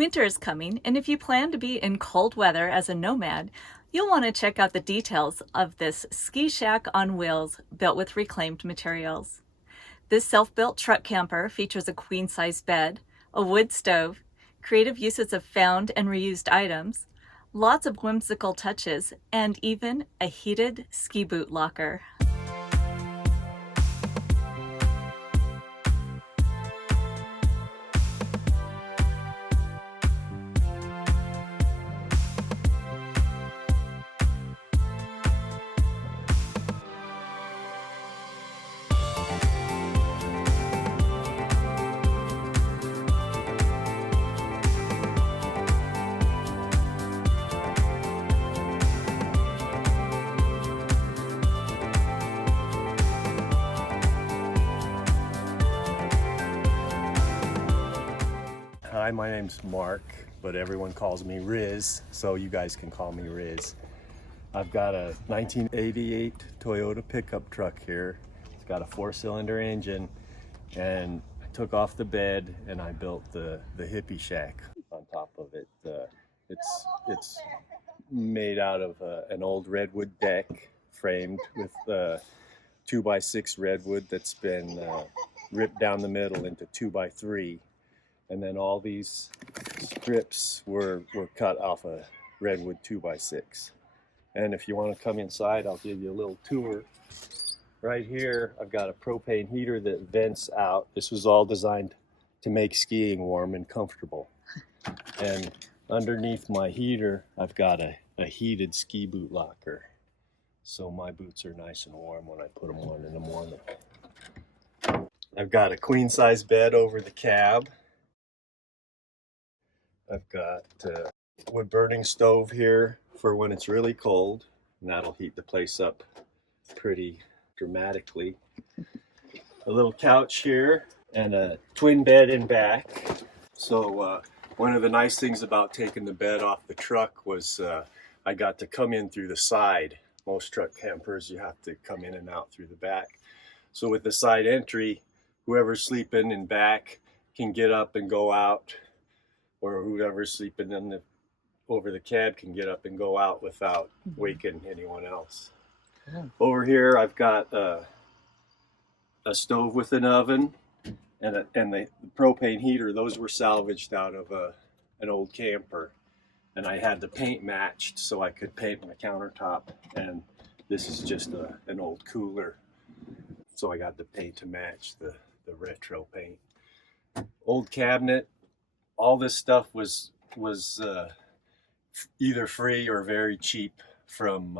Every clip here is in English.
Winter is coming, and if you plan to be in cold weather as a nomad, you'll want to check out the details of this ski shack on wheels built with reclaimed materials. This self-built truck camper features a queen-size bed, a wood stove, creative uses of found and reused items, lots of whimsical touches, and even a heated ski boot locker. Hi, my name's Mark, but everyone calls me Riz, so you guys can call me Riz. I've got a 1988 Toyota pickup truck here. It's got a 4-cylinder engine, and I took off the bed and I built the hippie shack on top of it. It's made out of an old redwood deck framed with 2x6 redwood that's been ripped down the middle into 2x3. And then all these strips were cut off a redwood 2x6. And if you want to come inside, I'll give you a little tour. Right here, I've got a propane heater that vents out. This was all designed to make skiing warm and comfortable. And underneath my heater, I've got a heated ski boot locker. So my boots are nice and warm when I put them on in the morning. I've got a queen size bed over the cab. I've got a wood burning stove here for when it's really cold, and that'll heat the place up pretty dramatically. A little couch here and a twin bed in back. So one of the nice things about taking the bed off the truck was I got to come in through the side. Most truck campers, you have to come in and out through the back. So with the side entry, whoever's sleeping in back can get up and go out, or whoever's sleeping over the cab can get up and go out without waking anyone else. Yeah. Over here, I've got a stove with an oven and the propane heater. Those were salvaged out of an old camper, and I had the paint matched so I could paint my countertop. And this is just an old cooler, so I got the paint to match the retro paint. Old cabinet. All this stuff was either free or very cheap from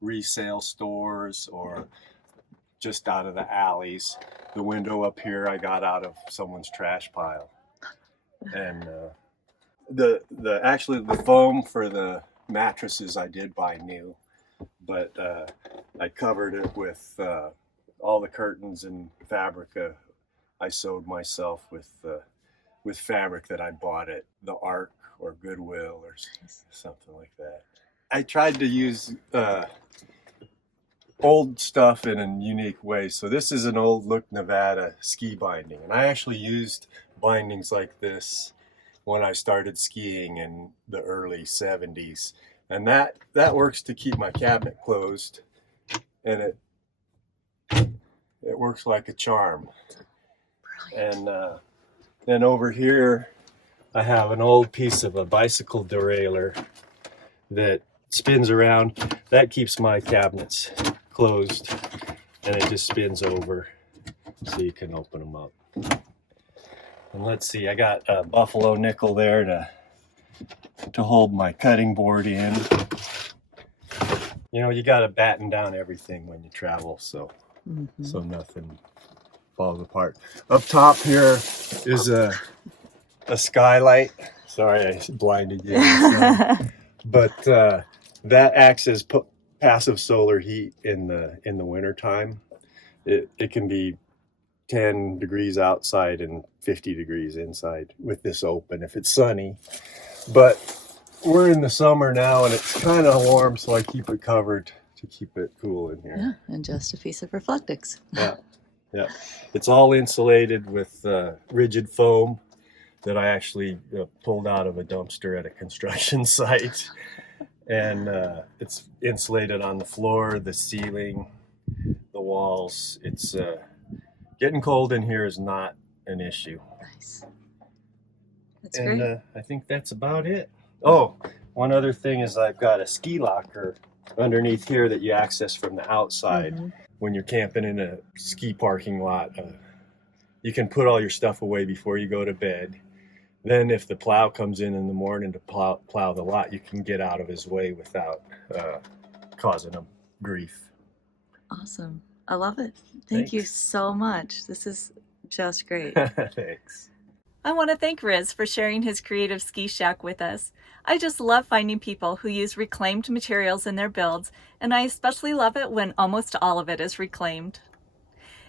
resale stores or just out of the alleys. The window up here I got out of someone's trash pile. And actually the foam for the mattresses I did buy new, but I covered it with all the curtains and fabric I sewed myself with fabric that I bought at the Ark or Goodwill or something like that. I tried to use old stuff in a unique way. So this is an old Look Nevada ski binding, and I actually used bindings like this when I started skiing in the early 70s, and that works to keep my cabinet closed, and it works like a charm. Brilliant. And then over here, I have an old piece of a bicycle derailleur that spins around. That keeps my cabinets closed, and it just spins over so you can open them up. And let's see, I got a buffalo nickel there to hold my cutting board in. You know, you got to batten down everything when you travel, so nothing falls apart. Up top here is a skylight. Sorry, I blinded you. But that acts as passive solar heat in the winter time. It can be 10 degrees outside and 50 degrees inside with this open if it's sunny. But we're in the summer now and it's kind of warm, so I keep it covered to keep it cool in here. Yeah, and just a piece of Reflectix. Yeah. It's all insulated with rigid foam. that I actually pulled out of a dumpster at a construction site. And it's insulated on the floor, the ceiling, the walls. It's getting cold in here is not an issue. Nice. That's great. I think that's about it. Oh, one other thing is I've got a ski locker underneath here that you access from the outside. Mm-hmm. When you're camping in a ski parking lot, you can put all your stuff away before you go to bed. Then if the plow comes in the morning to plow the lot, you can get out of his way without causing him grief. Awesome. I love it. Thank you so much. This is just great. Thanks. I want to thank Riz for sharing his creative ski shack with us. I just love finding people who use reclaimed materials in their builds, and I especially love it when almost all of it is reclaimed.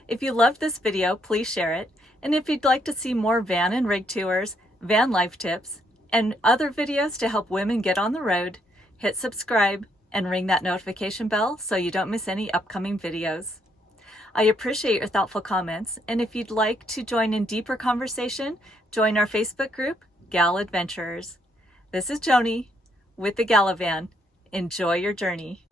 If you loved this video, please share it. And if you'd like to see more van and rig tours, van life tips, and other videos to help women get on the road, hit subscribe and ring that notification bell so you don't miss any upcoming videos. I appreciate your thoughtful comments, and if you'd like to join in deeper conversation, join our Facebook group, Gal Adventurers. This is Joni with the Galavan. Enjoy your journey.